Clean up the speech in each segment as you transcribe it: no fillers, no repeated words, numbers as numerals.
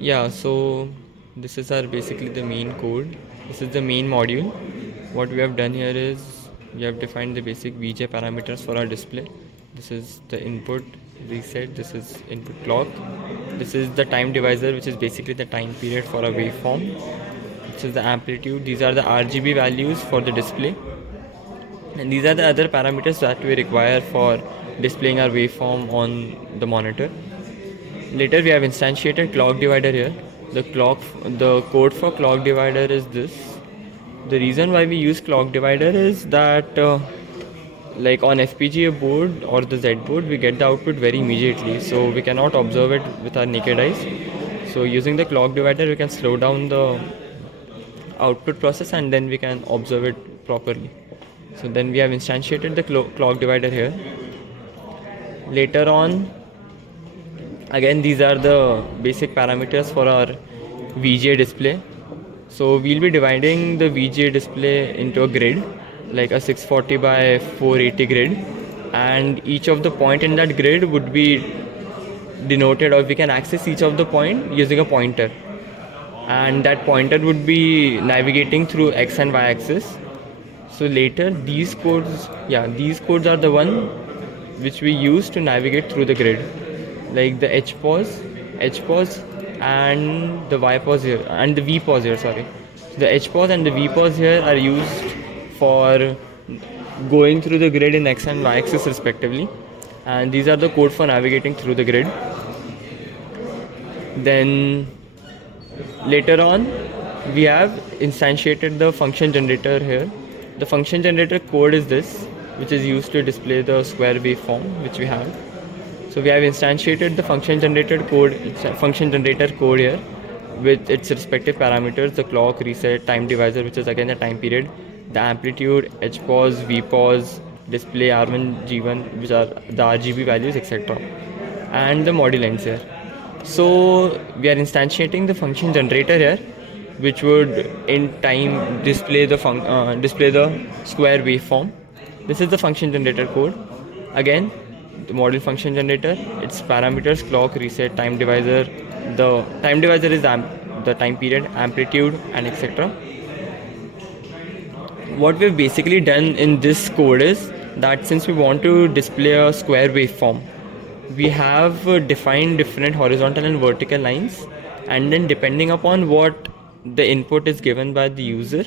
Yeah, so this is our basically the main code. This is the main module. What we have done here is we have defined the basic VJ parameters for our display. This is the input reset, this is input clock. This is the time divisor, which is basically the time period for a waveform. This is the amplitude. These are the RGB values for the display. And these are the other parameters that we require for displaying our waveform on the monitor. Later we have instantiated clock divider here. The code for clock divider is this. The reason why we use clock divider is that like on FPGA board or the Z board, we get the output very immediately, so we cannot observe it with our naked eyes. So using the clock divider, we can slow down the output process and then we can observe it properly. So then we have instantiated the clock divider here. Later on, again these are the basic parameters for our VGA display. So we'll be dividing the VGA display into a grid, like a 640 by 480 grid, and each of the point in that grid would be denoted, or we can access each of the point using a pointer, and that pointer would be navigating through X and Y axis. So later these codes are the one which we use to navigate through the grid, like the H pause, and the Y pause here, and the V pause here. Sorry, the H pause and the V pause here are used for going through the grid in X and Y axis respectively, and these are the code for navigating through the grid. Then later on, we have instantiated the function generator here. The function generator code is this, which is used to display the square waveform which we have. So we have instantiated the function generator code here with its respective parameters: the clock, reset, time divisor, which is again the time period, the amplitude, H pause, V pause, display R1, G1, which are the RGB values, etc., and the module ends here. So we are instantiating the function generator here, which would in time display the square waveform. This is the function generator code. Again, the module function generator, its parameters: clock, reset, time divisor. The time divisor is the time period, amplitude, and etc. What we've basically done in this code is that since we want to display a square waveform, we have defined different horizontal and vertical lines, and then depending upon what the input is given by the user,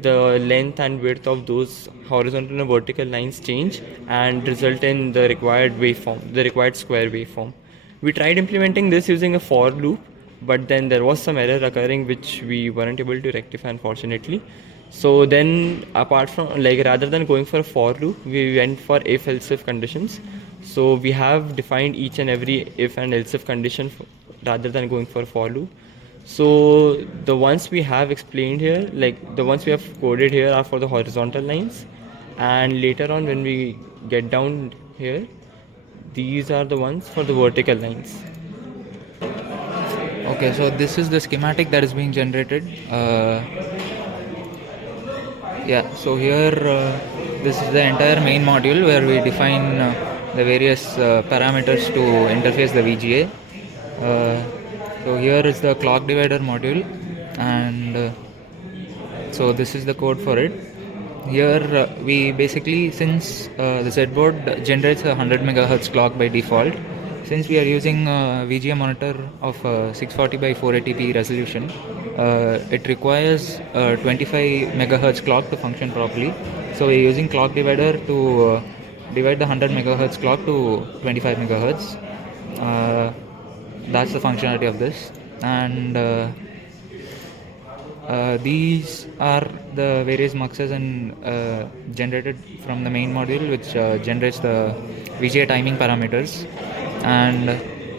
the length and width of those horizontal and vertical lines change and result in the required waveform, the required square waveform. We tried implementing this using a for loop, but then there was some error occurring which we weren't able to rectify, unfortunately. So then, apart from, like, rather than going for a for loop, we went for if else if conditions. So we have defined each and every if and else if condition rather than going for a for loop. So the ones we have explained here, like the ones we have coded here, are for the horizontal lines, and later on when we get down here, these are the ones for the vertical lines. Okay, so this is the schematic that is being generated. So here this is the entire main module where we define the various parameters to interface the VGA. So here is the clock divider module, and so this is the code for it. Here we basically, since the Z board generates a 100 MHz clock by default, since we are using a VGA monitor of 640 by 480p resolution, it requires a 25 MHz clock to function properly. So we are using clock divider to divide the 100 MHz clock to 25 MHz. That's the functionality of this, and these are the various muxes and generated from the main module, which generates the VGA timing parameters. And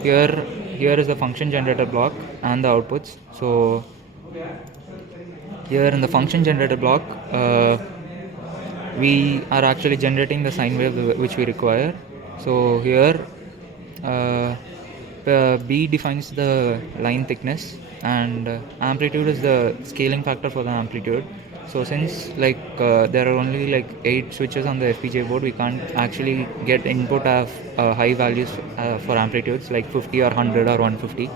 here is the function generator block and the outputs. So here in the function generator block, we are actually generating the sine wave which we require. So here B defines the line thickness, and amplitude is the scaling factor for the amplitude. So since there are only 8 switches on the FPGA board, we can't actually get input of high values for amplitudes like 50 or 100 or 150.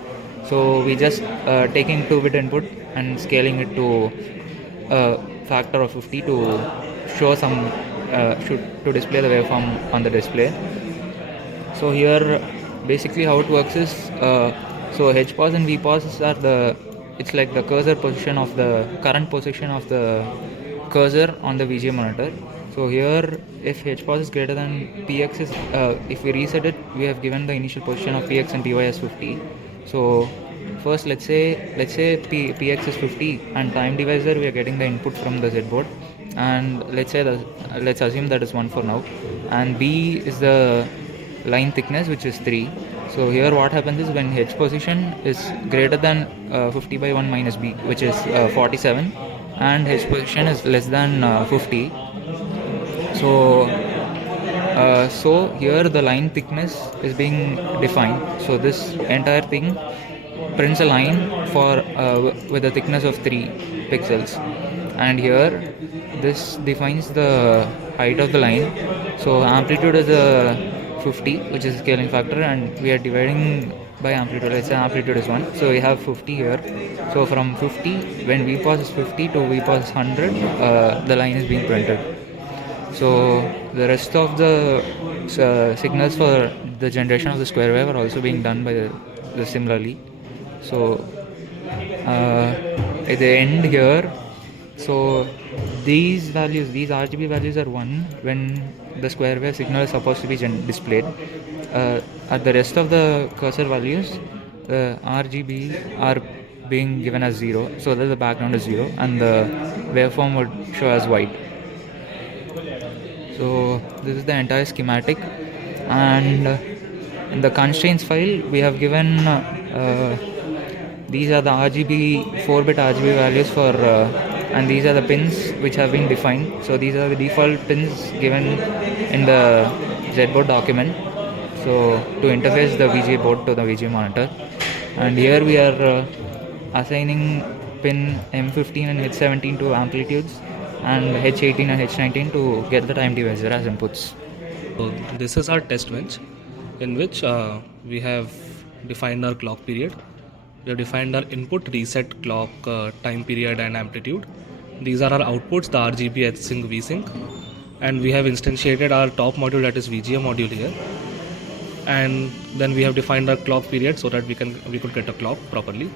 So we just taking 2-bit input and scaling it to a factor of 50 to show some to display the waveform on the display. So here basically how it works is so H pause and V pause are it's like the cursor position of the current position of the cursor on the VGA monitor. So here if H pause is greater than Px is if we reset it, we have given the initial position of Px and Py as 50. So first let's say Px is 50 and time divisor we are getting the input from the Z board, and let's assume that is 1 for now, and B is the line thickness, which is 3. So here what happens is when H position is greater than 50 by 1 minus B, which is 47, and H position is less than 50. So here the line thickness is being defined. So this entire thing prints a line for with a thickness of 3 pixels, and here this defines the height of the line. So amplitude is a 50, which is a scaling factor, and we are dividing by amplitude. Let's say amplitude is 1, so we have 50 here. So from 50, when V pause is 50 to V pause 100, the line is being printed. So the rest of the signals for the generation of the square wave are also being done by the similarly. So at the end here, so these RGB values are 1 when the square wave signal is supposed to be displayed. At the rest of the cursor values, RGB are being given as 0, so that the background is 0 and the waveform would show as white. So this is the entire schematic, and in the constraints file we have given these are the 4-bit RGB values for and these are the pins which have been defined. So these are the default pins given in the Z-board document, so to interface the VGA board to the VGA monitor. And here we are assigning pin M15 and H17 to amplitudes, and H18 and H19 to get the time divisor as inputs. So this is our test bench in which we have defined our clock period. We have defined our input, reset, clock, time period and amplitude. These are our outputs, the RGB, H-sync, V-sync, and we have instantiated our top module, that is VGA module here. And then we have defined our clock period so that we could get a clock properly.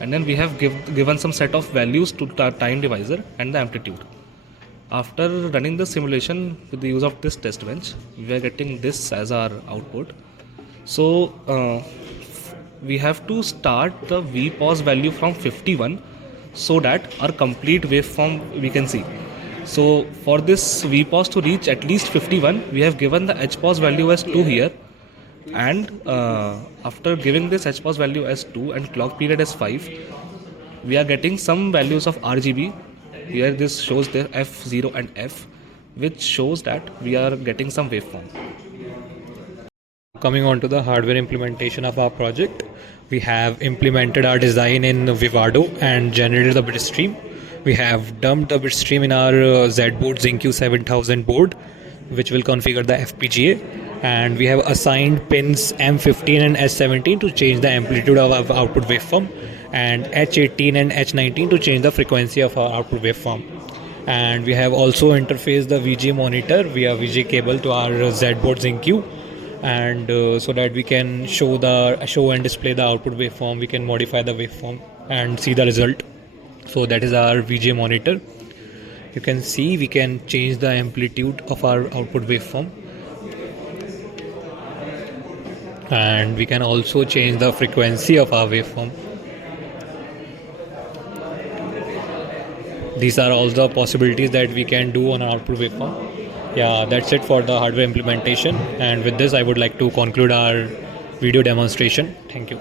And then we have given some set of values to the time divisor and the amplitude. After running the simulation with the use of this test bench, we are getting this as our output. So we have to start the V pause value from 51 so that our complete waveform we can see. So for this V pause to reach at least 51, we have given the H pause value as 2 here, and after giving this H pause value as 2 and clock period as 5, we are getting some values of RGB. Here this shows the F0 and F, which shows that we are getting some waveform. Coming on to the hardware implementation of our project, we have implemented our design in Vivado and generated the bit stream. We have dumped the bit stream in our Z-board ZinQ 7000 board, which will configure the FPGA, and we have assigned pins M15 and H17 to change the amplitude of our output waveform, and H18 and H19 to change the frequency of our output waveform. And we have also interfaced the VGA monitor via VGA cable to our Z-board ZinQ, and so that we can show and display the output waveform. We can modify the waveform and see the result. So that is our VGA monitor. You can see we can change the amplitude of our output waveform, and we can also change the frequency of our waveform. These are all the possibilities that we can do on our output waveform. Yeah, that's it for the hardware implementation, and with this I would like to conclude our video demonstration. Thank you.